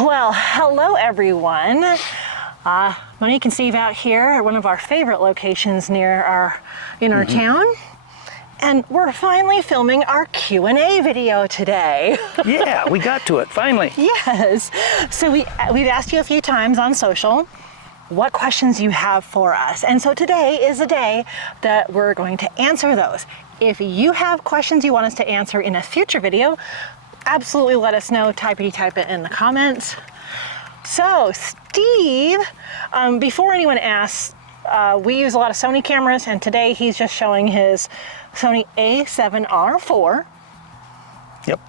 Well, hello everyone. Monique and Steve out here at one of our favorite locations in our town. And we're finally filming our Q&A video today. Yeah, we got to it, finally. Yes. So we've asked you a few times on social what questions you have for us. And so today is the day that we're going to answer those. If you have questions you want us to answer in a future video, absolutely let us know. Type it in the comments. So Steve, before anyone asks, we use a lot of Sony cameras, and today he's just showing his Sony A7R4. Yep.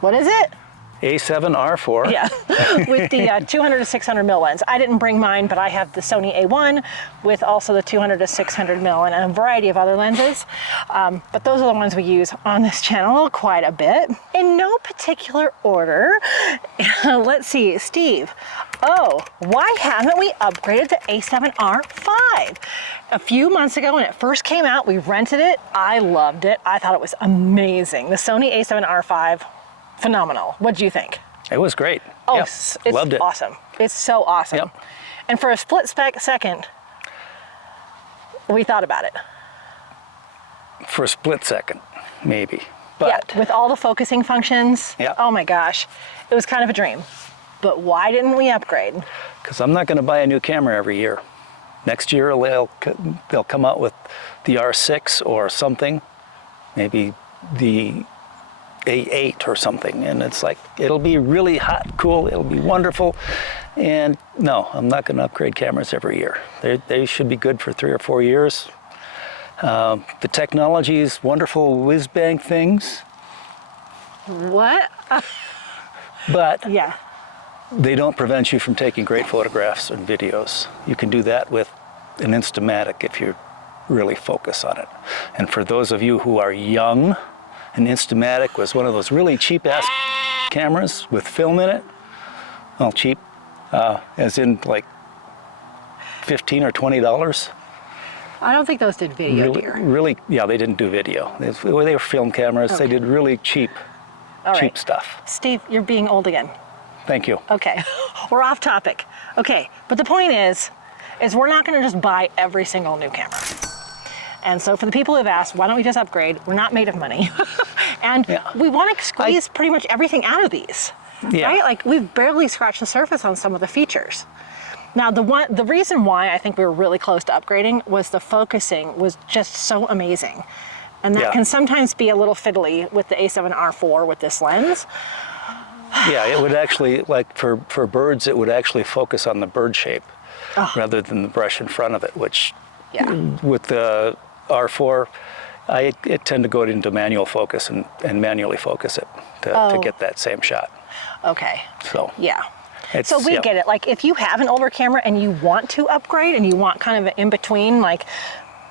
What is it? A7R4. Yeah, with the 200 to 600 mil lens. I didn't bring mine, but I have the Sony A1 with also the 200 to 600 mil and a variety of other lenses. But those are the ones we use on this channel quite a bit. In no particular order, let's see, Steve. Oh, why haven't we upgraded to A7R5? A few months ago when it first came out, we rented it. I loved it. I thought it was amazing. The Sony A7R5, phenomenal. What do you think? It was great. Oh, yep. it's Loved it. Awesome. It's so awesome. Yep. And for a split second, we thought about it. For a split second, maybe. But yeah, with all the focusing functions. Yeah. Oh my gosh, it was kind of a dream. But why didn't we upgrade? because I'm not going to buy a new camera every year. Next year they'll come out with the R6 or something, maybe the A8 or something, and it's like, it'll be really hot, cool, it'll be wonderful. And no, I'm not going to upgrade cameras every year. They should be good for 3 or 4 years. The technology is wonderful whiz-bang things. What? But Yeah. they don't prevent you from taking great photographs and videos. You can do that with an Instamatic if you really focus on it. And for those of you who are young, an Instamatic was one of those really cheap-ass cameras with film in it. Well, cheap, as in like $15 or $20. I don't think those did video, dear. Really, yeah, they didn't do video. They were film cameras. Okay. They did really cheap stuff. Steve, you're being old again. Thank you. Okay, we're off topic. Okay, but the point is we're not gonna just buy every single new camera. And so for the people who've asked, why don't we just upgrade? We're not made of money. And we wanna squeeze pretty much everything out of these, right? Like we've barely scratched the surface on some of the features. Now, the reason why I think we were really close to upgrading was the focusing was just so amazing. And that can sometimes be a little fiddly with the A7R4 with this lens. Yeah, it would actually, like for birds, it would actually focus on the bird shape rather than the brush in front of it, which with the R4, I tend to go into manual focus and manually focus it to get that same shot. Okay. So yeah. So we get it. Like if you have an older camera and you want to upgrade and you want kind of an in-between, like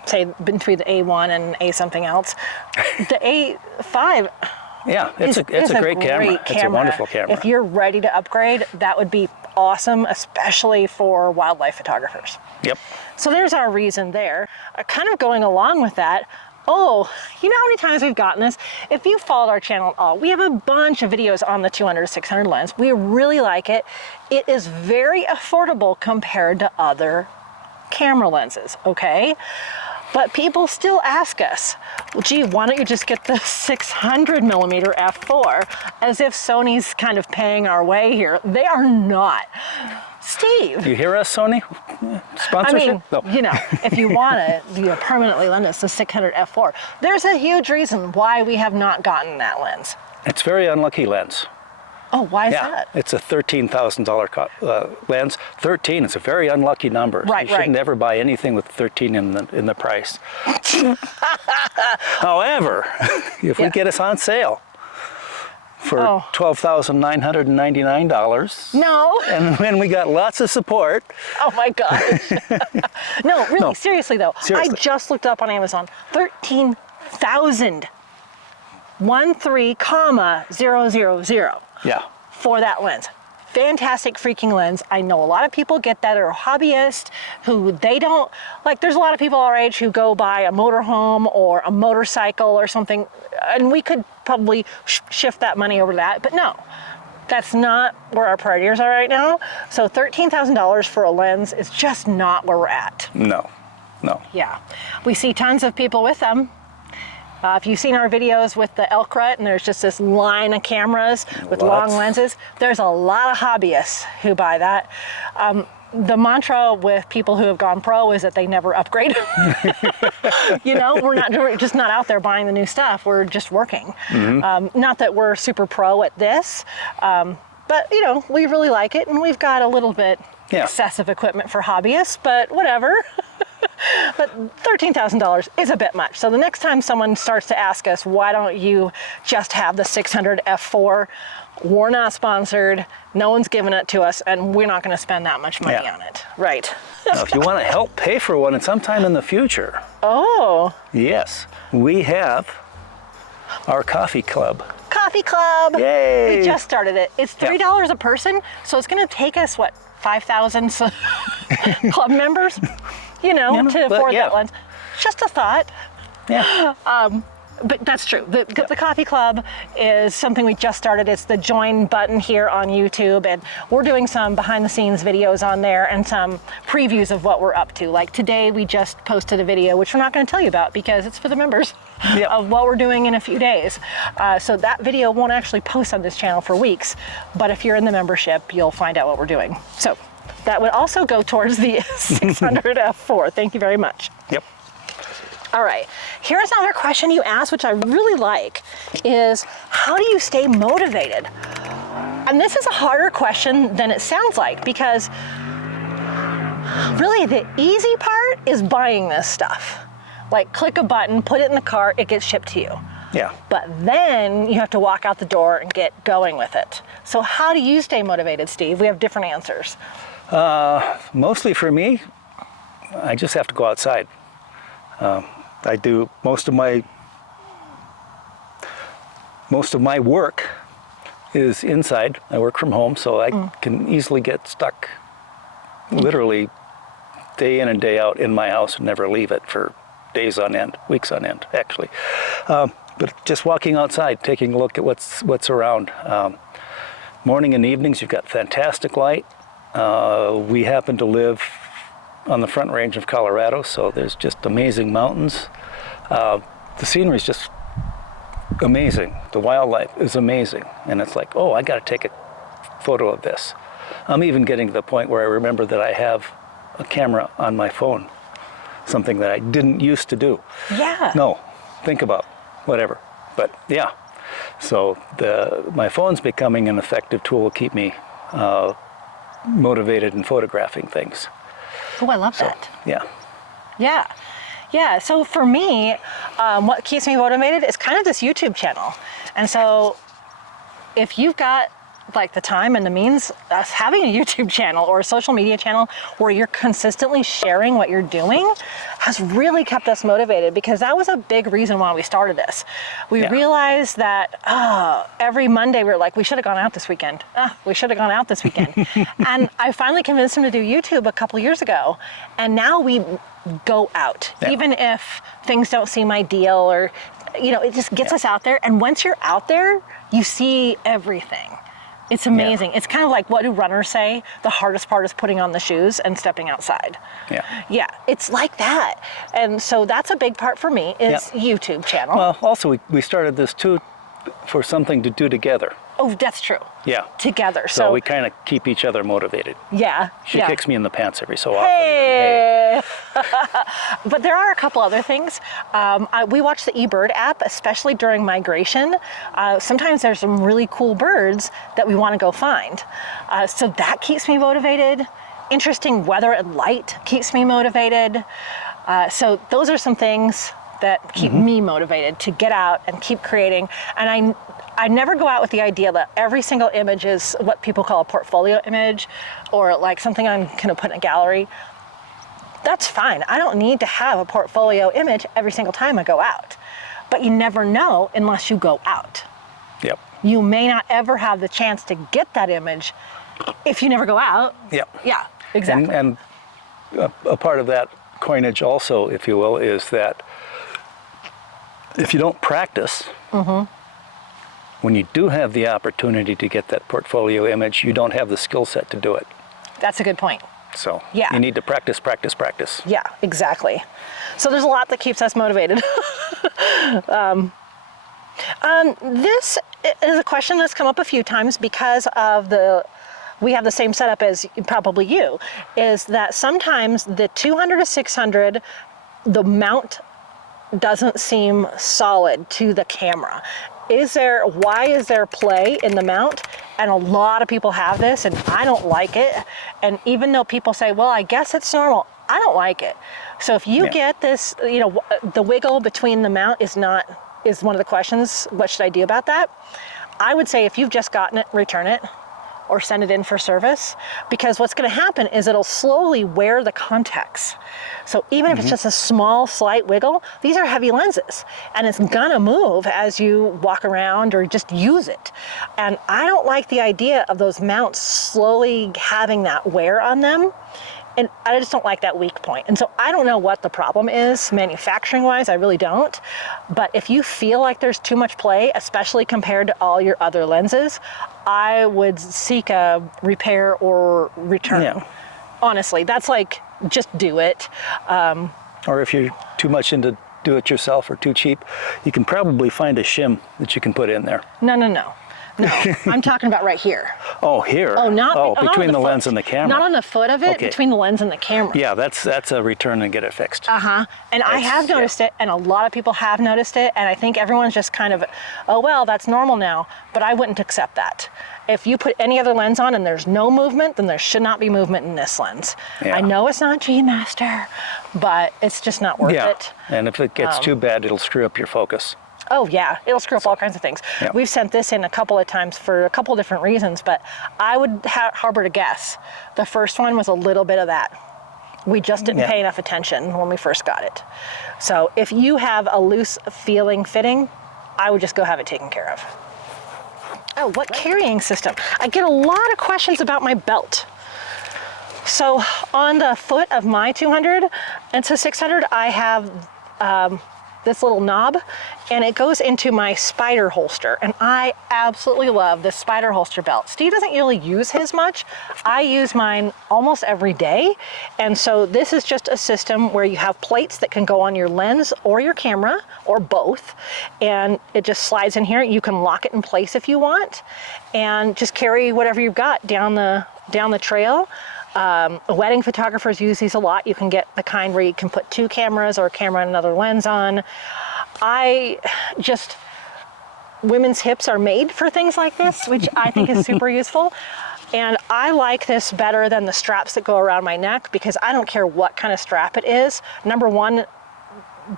say between the A1 and A something else, the A5 it's a great camera. It's a wonderful camera. If you're ready to upgrade, that would be awesome, especially for wildlife photographers. Yep. So there's our reason there. Kind of going along with that, oh, you know how many times we've gotten this? If you followed our channel at all, we have a bunch of videos on the 200 to 600 lens. We really like it. It is very affordable compared to other camera lenses, okay? But people still ask us, well, gee, why don't you just get the 600 millimeter f4? As if Sony's kind of paying our way here. They are not. Steve. You hear us, Sony? Sponsorship? I mean, no. you know, if you want to permanently lend us the 600 f4, there's a huge reason why we have not gotten that lens. It's a very unlucky lens. Oh, why is that? It's a $13,000 lens. 13 is a very unlucky number. Right, you should never buy anything with 13 in the price. However, if we get us on sale for $12,999. No. And when we got lots of support. Oh my gosh. No, really, seriously though. Seriously. I just looked up on Amazon. 13,000. 13,000. Yeah. For that lens. Fantastic freaking lens. I know a lot of people get that are hobbyists who they don't, like there's a lot of people our age who go buy a motorhome or a motorcycle or something, and we could probably shift that money over to that, but no. That's not where our priorities are right now. So $13,000 for a lens is just not where we're at. No, no. Yeah. We see tons of people with them. If you've seen our videos with the elk rut and there's just this line of cameras with long lenses, there's a lot of hobbyists who buy that. The mantra with people who have gone pro is that they never upgrade. You know, we're just not out there buying the new stuff. We're just working. Not that we're super pro at this, but you know, we really like it, and we've got a little bit excessive equipment for hobbyists, but whatever. But $13,000 is a bit much. So the next time someone starts to ask us, why don't you just have the 600 f4? We're not sponsored, no one's given it to us, and we're not going to spend that much money on it. Right. Now, if you want to help pay for one at some time in the future. Oh. Yes, we have our coffee club. Coffee club. Yay. We just started it. It's $3 a person, so it's going to take us, what, 5,000 club members, you know, to afford that lens. Just a thought. Yeah. But that's true. The coffee club is something we just started. It's the join button here on YouTube, and we're doing some behind the scenes videos on there and some previews of what we're up to. Like today we just posted a video, which we're not going to tell you about because it's for the members, of what we're doing in a few days. So that video won't actually post on this channel for weeks, but if you're in the membership, you'll find out what we're doing. So that would also go towards the 600 f4. Thank you very much. Yep. All right, here's another question you asked, which I really like, is how do you stay motivated? And this is a harder question than it sounds like, because really the easy part is buying this stuff. Like click a button, put it in the cart, it gets shipped to you. Yeah. But then you have to walk out the door and get going with it. So how do you stay motivated, Steve? We have different answers. Mostly for me, I just have to go outside. I do most of my work is inside. I work from home, so I can easily get stuck literally day in and day out in my house and never leave it for days on end, weeks on end, actually. But just walking outside, taking a look at what's around. Morning and evenings, you've got fantastic light. We happen to live on the Front Range of Colorado, so there's just amazing mountains. The scenery is just amazing. The wildlife is amazing, and it's like, oh, I got to take a photo of this. I'm even getting to the point where I remember that I have a camera on my phone, something that I didn't used to do. Yeah. No, think about whatever, but yeah. So my phone's becoming an effective tool to keep me motivated in photographing things. Oh, I love that. Yeah. Yeah. Yeah. So for me, what keeps me motivated is kind of this YouTube channel. And so if you've got like the time and the means, us having a YouTube channel or a social media channel where you're consistently sharing what you're doing has really kept us motivated, because that was a big reason why we started this. We realized that every Monday we were like, we should have gone out this weekend. We should have gone out this weekend. And I finally convinced him to do YouTube a couple years ago. And now we go out, even if things don't seem ideal, or, you know, it just gets us out there. And once you're out there, you see everything. It's amazing. It's kind of like, what do runners say? The hardest part is putting on the shoes and stepping outside. Yeah, it's like that. And so that's a big part for me is YouTube channel. Well, also we started this too for something to do together. Oh, that's true. Yeah. Together. So we kind of keep each other motivated. Yeah. She kicks me in the pants every so often. Hey. But there are a couple other things. We watch the eBird app, especially during migration. Sometimes there's some really cool birds that we want to go find. So that keeps me motivated. Interesting weather and light keeps me motivated. So those are some things that keep me motivated to get out and keep creating. And I never go out with the idea that every single image is what people call a portfolio image, or like something I'm gonna put in a gallery. That's fine. I don't need to have a portfolio image every single time I go out. But you never know unless you go out. Yep. You may not ever have the chance to get that image if you never go out. Yep. Yeah, exactly. And a part of that coinage also, if you will, is that if you don't practice, when you do have the opportunity to get that portfolio image, you don't have the skill set to do it. That's a good point. So Yeah. you need to practice, practice, practice. Yeah, exactly. So there's a lot that keeps us motivated. This is a question that's come up a few times because of we have the same setup as probably you, is that sometimes the 200 to 600, the mount doesn't seem solid to the camera. Why is there play in the mount? And a lot of people have this, and I don't like it. And even though people say, well, I guess it's normal, I don't like it. So if you get this, the wiggle between the mount is one of the questions. What should I do about that? I would say if you've just gotten it, return it or send it in for service, because what's going to happen is it'll slowly wear the contacts. So even if it's just a small, slight wiggle, these are heavy lenses, and it's gonna move as you walk around or just use it. And I don't like the idea of those mounts slowly having that wear on them. And I just don't like that weak point. And so I don't know what the problem is manufacturing-wise, I really don't. But if you feel like there's too much play, especially compared to all your other lenses, I would seek a repair or return. Yeah. Honestly, that's like, just do it. Or if you're too much into do it yourself or too cheap, you can probably find a shim that you can put in there. No, I'm talking about right here. Oh, here? Oh, not between on the foot. lens and the camera. Not on the foot of it, Okay. between the lens and the camera. Yeah, that's a return and get it fixed. And I have noticed it, and a lot of people have noticed it, and I think everyone's just kind of, oh, well, that's normal now, but I wouldn't accept that. If you put any other lens on and there's no movement, then there should not be movement in this lens. Yeah. I know it's not G Master, but it's just not worth it. And if it gets too bad, it'll screw up your focus. Oh yeah, it'll screw up all kinds of things. Yeah. We've sent this in a couple of times for a couple of different reasons, but I would harbor to guess. The first one was a little bit of that. We just didn't pay enough attention when we first got it. So if you have a loose feeling fitting, I would just go have it taken care of. Oh, what carrying system? I get a lot of questions about my belt. So on the foot of my 200 and to 600, I have this little knob, and it goes into my Spider holster, and I absolutely love this Spider holster belt. Steve doesn't really use his much. I use mine almost every day, and so this is just a system where you have plates that can go on your lens or your camera or both, and it just slides in here. You can lock it in place if you want, and just carry whatever you've got down the trail. Wedding photographers use these a lot. You can get the kind where you can put two cameras or a camera and another lens on. Women's hips are made for things like this, which I think is super useful. And I like this better than the straps that go around my neck, because I don't care what kind of strap it is. Number one,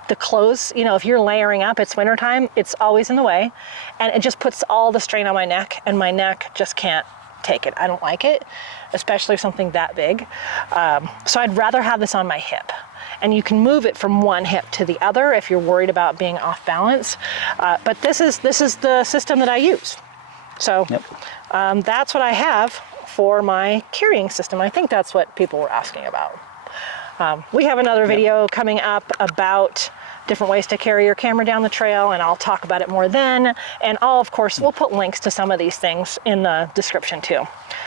the clothes, if you're layering up, it's wintertime, it's always in the way. And it just puts all the strain on my neck, and my neck just can't take it. I don't like it, especially something that big. So I'd rather have this on my hip. And you can move it from one hip to the other if you're worried about being off balance. But this is the system that I use. So that's what I have for my carrying system. I think that's what people were asking about. We have another video coming up about different ways to carry your camera down the trail, and I'll talk about it more then. And we'll put links to some of these things in the description too.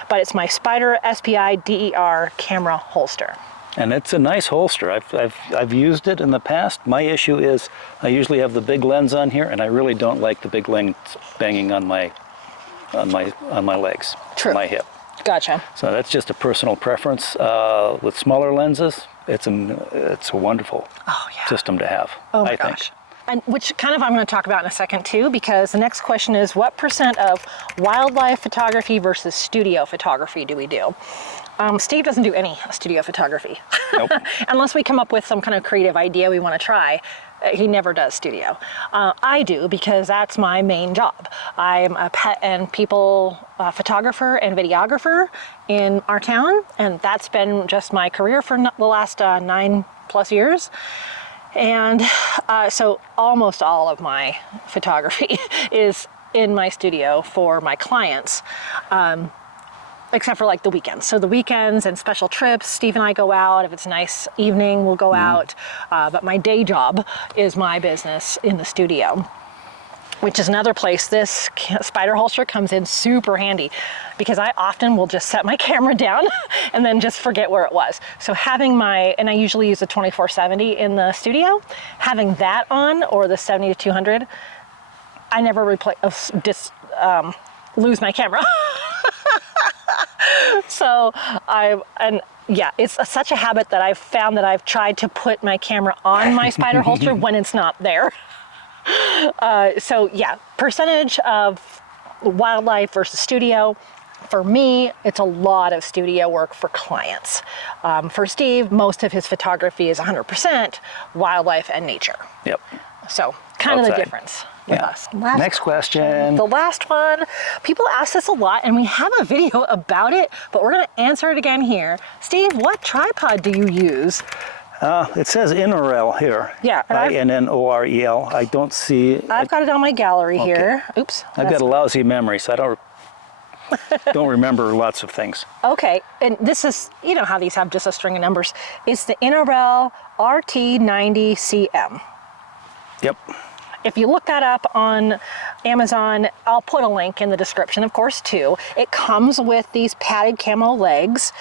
But it's my Spider SPI DER camera holster. And it's a nice holster. I've used it in the past. My issue is I usually have the big lens on here, and I really don't like the big lens banging on my legs, True. my hip. Gotcha. So that's just a personal preference. With smaller lenses, it's a wonderful system to have. Oh my I gosh. think. And which kind of I'm going to talk about in a second too, because the next question is, what % of wildlife photography versus studio photography do we do? Steve doesn't do any studio photography. Nope. Unless we come up with some kind of creative idea we want to try. He never does studio. I do, because that's my main job. I'm a pet and people photographer and videographer in our town, and that's been just my career for the last 9+ years. And so almost all of my photography is in my studio for my clients. Except for like the weekends. So the weekends and special trips, Steve and I go out. If it's a nice evening, we'll go out. But my day job is my business in the studio. which is another place this spider holster comes in super handy, because I often will just set my camera down and then just forget where it was. So having and I usually use the 2470 in the studio, having that on, or the 70-200, I never lose my camera. So yeah, it's such a habit that I've found that I've tried to put my camera on my spider holster when it's not there. So yeah, percentage of wildlife versus studio. For me, it's a lot of studio work for clients. For Steve, most of his photography is 100% wildlife and nature. Yep. So kind of the Outside. difference with us. Next question. The last one. People ask this a lot, and we have a video about it, but we're going to answer it again here. Steve, what tripod do you use? It says Inorel here. Yeah. INNOREL. I don't see. I've got it on my gallery here. Oops. I've got a lousy memory, so I don't remember lots of things. Okay, and this is, you know how these have just a string of numbers. It's the Inorel RT90CM. Yep. If you look that up on Amazon, I'll put a link in the description, of course, too. It comes with these padded camo legs.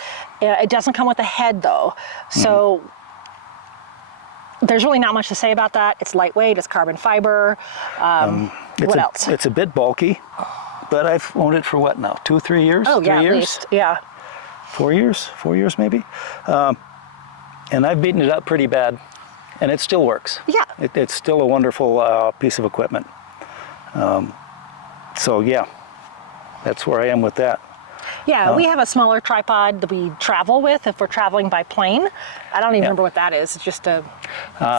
It doesn't come with a head, though. So there's really not much to say about that. It's lightweight, it's carbon fiber. What else? It's a bit bulky, but I've owned it for what now? 2, 3 years? Oh, yeah, 3 years? at least, yeah. 4 years? 4 years maybe? And I've beaten it up pretty bad, and it still works. Yeah. It's still a wonderful piece of equipment. So yeah, that's where I am with that. Yeah, we have a smaller tripod that we travel with if we're traveling by plane. I don't even remember what that is. It's just a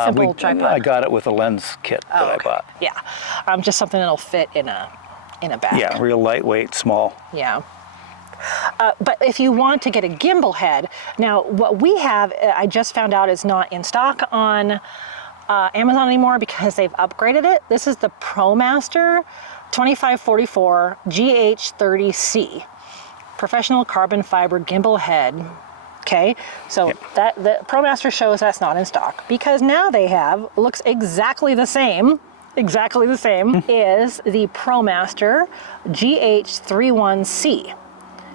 simple tripod. I got it with a lens kit that I bought. Yeah, just something that'll fit in a bag. Yeah, real lightweight, small. Yeah. But if you want to get a gimbal head, now what we have, I just found out is not in stock on Amazon anymore because they've upgraded it. This is the ProMaster 2544 GH30C. Professional carbon fiber gimbal head. Okay, so that the ProMaster shows that's not in stock because now they have, looks exactly the same, is the ProMaster GH31C.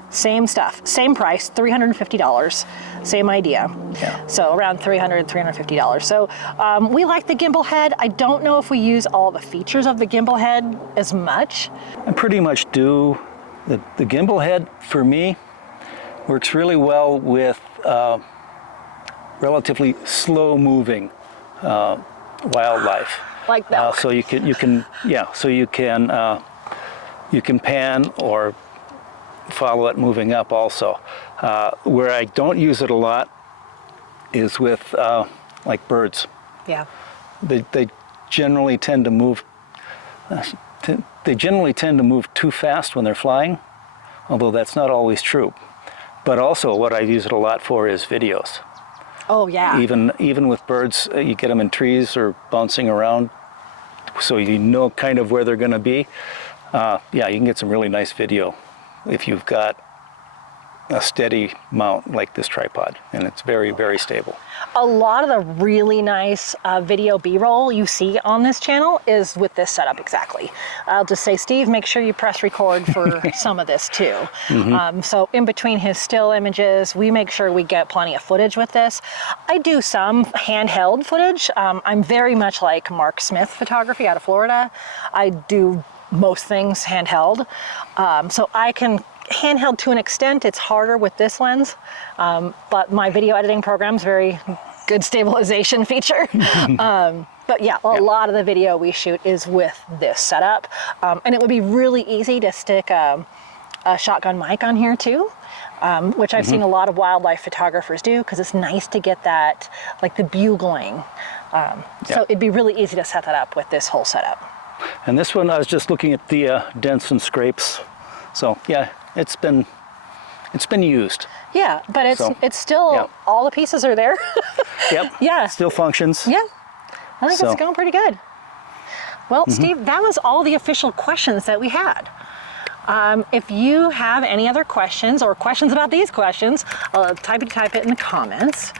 Same stuff, same price, $350, same idea. Yeah. So around $300, $350. So we like the gimbal head. I don't know if we use all the features of the gimbal head as much. I pretty much do. The gimbal head, for me, works really well with relatively slow-moving wildlife. Like that. So you can pan or follow it moving up also. Where I don't use it a lot is with like birds. Yeah. They generally tend to move. They generally tend to move too fast when they're flying, although that's not always true. But also, what I use it a lot for is videos. Oh yeah. Even with birds, you get them in trees or bouncing around, so you know kind of where they're going to be. Yeah, you can get some really nice video if you've got a steady mount like this tripod, and it's very, very stable. A lot of the really nice video B-roll you see on this channel is with this setup exactly. I'll just say, Steve, make sure you press record for some of this too. So in between his still images, we make sure we get plenty of footage with this. I do some handheld footage. I'm very much like Mark Smith photography out of Florida. I do most things handheld. So I can handheld to an extent. It's harder with this lens, but my video editing program's very good stabilization feature. But yeah, a lot of the video we shoot is with this setup, and it would be really easy to stick a shotgun mic on here too, which I've seen a lot of wildlife photographers do because it's nice to get that, like the bugling. So it'd be really easy to set that up with this whole setup. And this one, I was just looking at the dents and scrapes. So yeah, it's been used. Yeah, but it's still all the pieces are there. Yep. Yeah. Still functions. Yeah. I think it's going pretty good. Well, Steve, that was all the official questions that we had. If you have any other questions or questions about these questions, type it in the comments.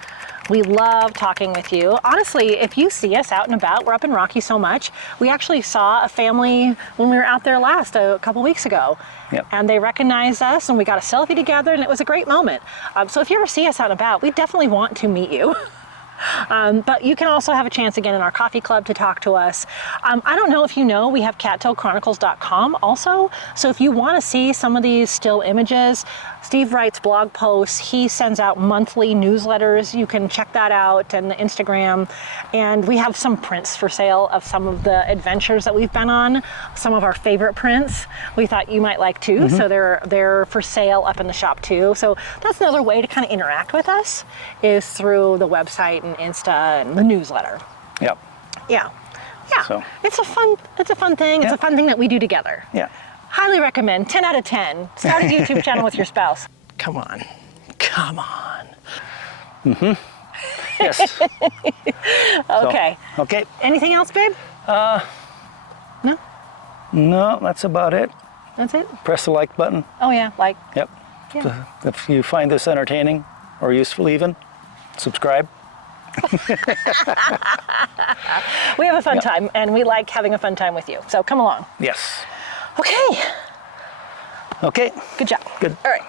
We love talking with you. Honestly, if you see us out and about, we're up in Rocky so much. We actually saw a family when we were out there last a couple weeks ago. Yep. And they recognized us and we got a selfie together and it was a great moment. So if you ever see us out and about, we definitely want to meet you. But you can also have a chance again in our coffee club to talk to us. I don't know if you know, we have cattailchronicles.com also. So if you want to see some of these still images, Steve writes blog posts. He sends out monthly newsletters. You can check that out, and the Instagram. And we have some prints for sale of some of the adventures that we've been on, some of our favorite prints we thought you might like too. So they're for sale up in the shop too. So that's another way to kind of interact with us, is through the website and Insta and the newsletter. Yep. Yeah. So. It's a fun thing. It's Yeah. a fun thing that we do together. Yeah. Highly recommend. 10 out of 10. Start a YouTube channel with your spouse. Come on. Yes. Okay. So, okay. Anything else, babe? No? No, that's about it. That's it? Press the like button. Oh yeah, like. Yep. Yeah. If you find this entertaining or useful even, subscribe. We have a fun time, and we like having a fun time with you. So come along. Yes. Okay. Okay. Good job. Good. All right.